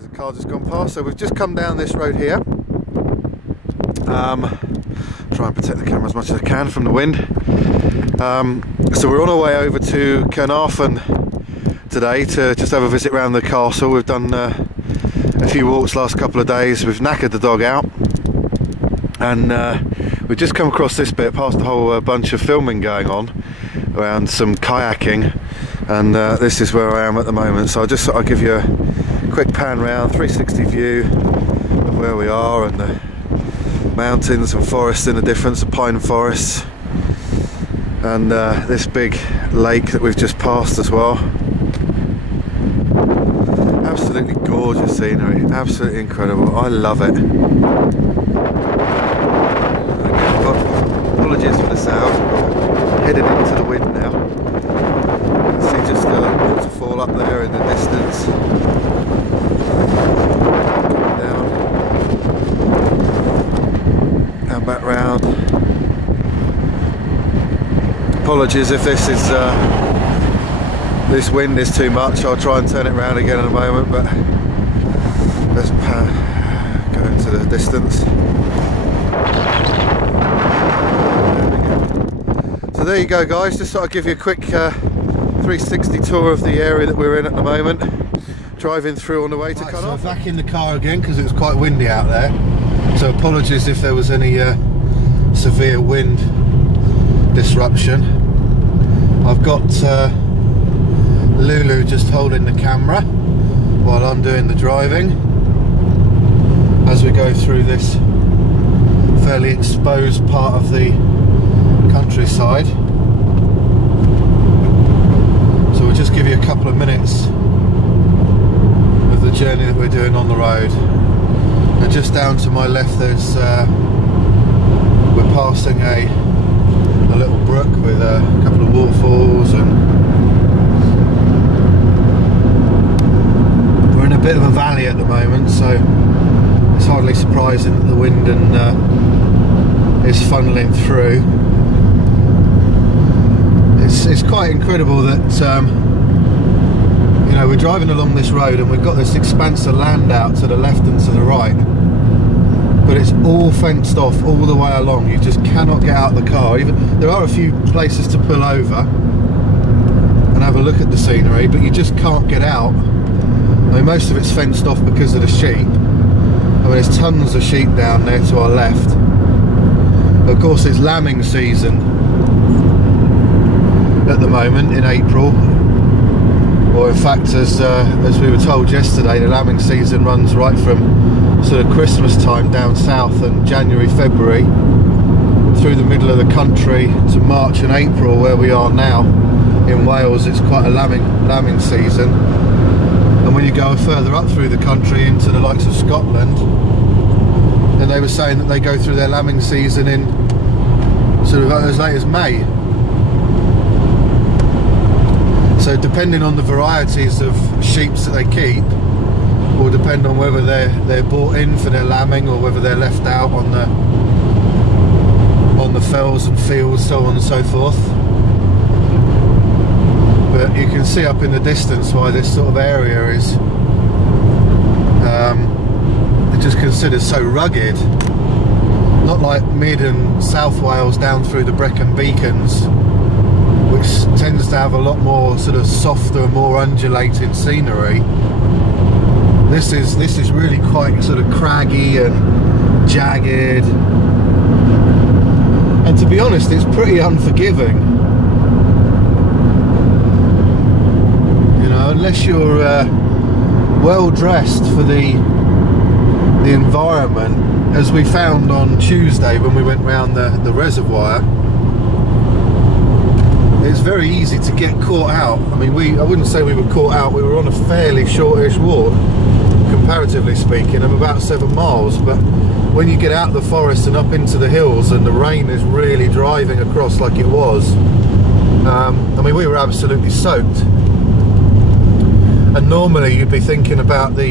There's a car just gone past, so we've just come down this road here. Try and protect the camera as much as I can from the wind. So we're on our way over to Caernarfon today to just have a visit around the castle. We've done a few walks last couple of days. We've knackered the dog out, and we've just come across this bit past a whole bunch of filming going on around some kayaking, and this is where I am at the moment. So I just thought I'd give you a quick pan round, 360 view of where we are, and the mountains and forests in the difference, the pine forests, and this big lake that we've just passed as well. Absolutely gorgeous scenery, absolutely incredible. I love it. Again, apologies for the sound. Headed into the wind now. You can see just a waterfall up there in the distance. Coming down back round. Apologies if this is this wind is too much. I'll try and turn it around again in a moment, but let's go into the distance. So there you go, guys. Just thought I'd give you a quick 360 tour of the area that we're in at the moment. Driving through on the way to Caernarfon. So back in the car again because it was quite windy out there. So apologies if there was any severe wind disruption. I've got Lulu just holding the camera while I'm doing the driving as we go through this fairly exposed part of the countryside. So we'll just give you a couple of minutes of the journey that we're doing on the road. And just down to my left there's we're passing a little brook with a couple of waterfalls, and we're in a bit of a valley at the moment, so it's hardly surprising that the wind is funneling through. It's quite incredible that you know, we're driving along this road and we've got this expanse of land out to the left and to the right, but it's all fenced off all the way along. You just cannot get out of the car. Even there are a few places to pull over and have a look at the scenery, but you just can't get out. I mean, most of it's fenced off because of the sheep. I mean, there's tons of sheep down there to our left. Of course, it's lambing season at the moment in April, or in fact, as we were told yesterday, the lambing season runs right from sort of Christmas time down south and January, February through the middle of the country to March and April, where we are now in Wales. It's quite a lambing season. And when you go further up through the country into the likes of Scotland, then they were saying that they go through their lambing season in sort of as late as May. So depending on the varieties of sheep that they keep will depend on whether they're bought in for their lambing or whether they're left out on the fells and fields, so on and so forth. But you can see up in the distance why this sort of area is just considered so rugged. Not like mid and South Wales down through the Brecon Beacons, which tends to have a lot more sort of softer, more undulating scenery. This is really quite sort of craggy and jagged, and to be honest, it's pretty unforgiving. You know, unless you're well dressed for the environment, as we found on Tuesday when we went round the reservoir. It's very easy to get caught out. I mean, I wouldn't say we were caught out, we were on a fairly shortish walk, comparatively speaking, of about 7 miles, but when you get out of the forest and up into the hills and the rain is really driving across like it was, I mean, we were absolutely soaked. And normally you'd be thinking about the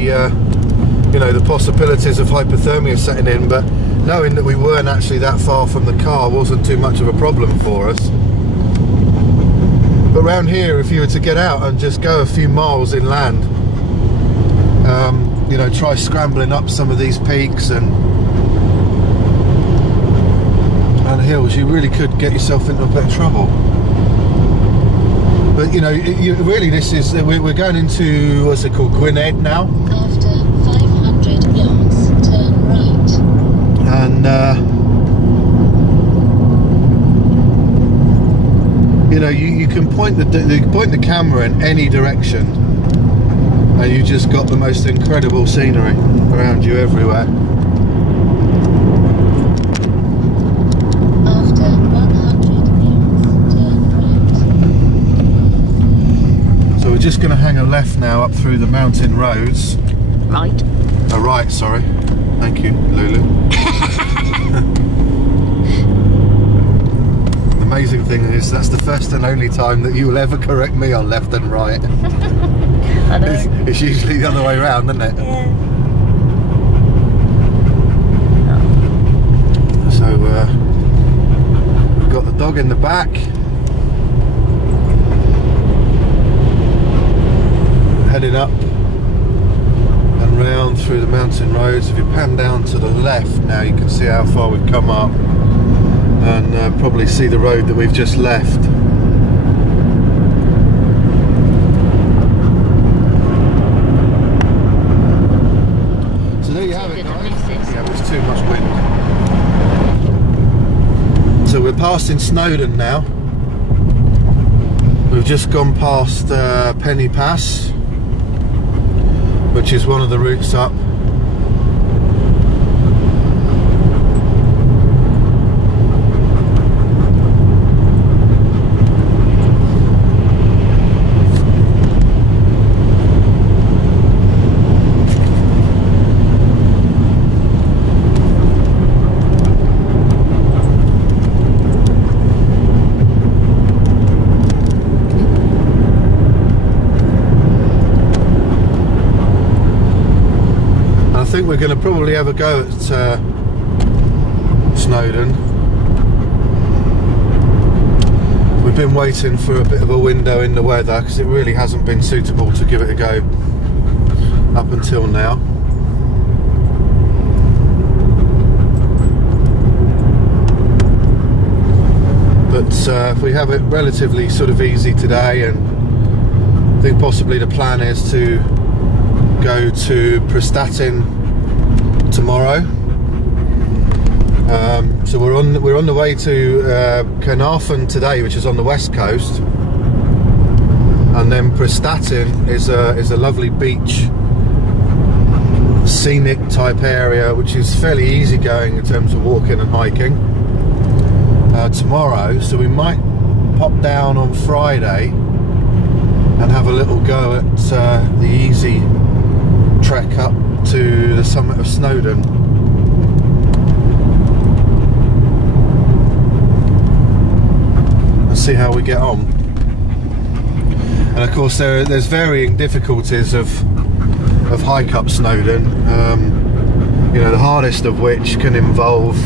you know, the possibilities of hypothermia setting in, but knowing that we weren't actually that far from the car wasn't too much of a problem for us. But around here, if you were to get out and just go a few miles inland, you know, try scrambling up some of these peaks and hills, you really could get yourself into a bit of trouble. But you know, really, this is we're going into, what's it called, Gwynedd now. After 500 yards, turn right. And you know, you can point the camera in any direction, and you just got the most incredible scenery around you everywhere. After 100 yards, turn right. So we're just going to hang a left now up through the mountain roads. Right. Oh, right, sorry. Thank you, Lulu. The amazing thing is that's the first and only time that you will ever correct me on left and right. I know. It's usually the other way around, isn't it? Yeah. So we've got the dog in the back, heading up and round through the mountain roads. If you pan down to the left now, you can see how far we've come up, and probably see the road that we've just left. So there you have it, guys. Yeah, there's too much wind. So we're passing Snowdon now. We've just gone past Penny Pass, which is one of the routes up. I think we're going to probably have a go at Snowdon. We've been waiting for a bit of a window in the weather because it really hasn't been suitable to give it a go up until now. But if we have it relatively sort of easy today, and I think possibly the plan is to go to Prestatyn tomorrow. So we're on the way to Caernarfon today, which is on the west coast, and then Prestatyn is a lovely beach, scenic type area, which is fairly easy going in terms of walking and hiking. Tomorrow, so we might pop down on Friday and have a little go at the easy trek up to the summit of Snowdon. And see how we get on. And of course there's varying difficulties of hike up Snowdon, you know, the hardest of which can involve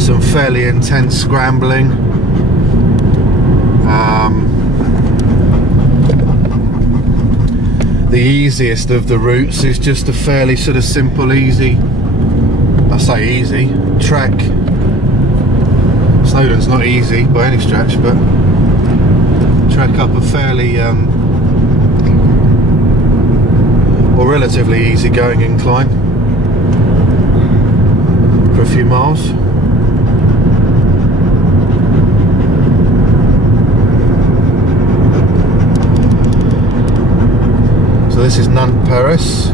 some fairly intense scrambling. The easiest of the routes is just a fairly sort of simple, easy, I say easy, trek. Snowdon's not easy by any stretch, but trek up a fairly or relatively easy going incline for a few miles. So this is Nant Peris.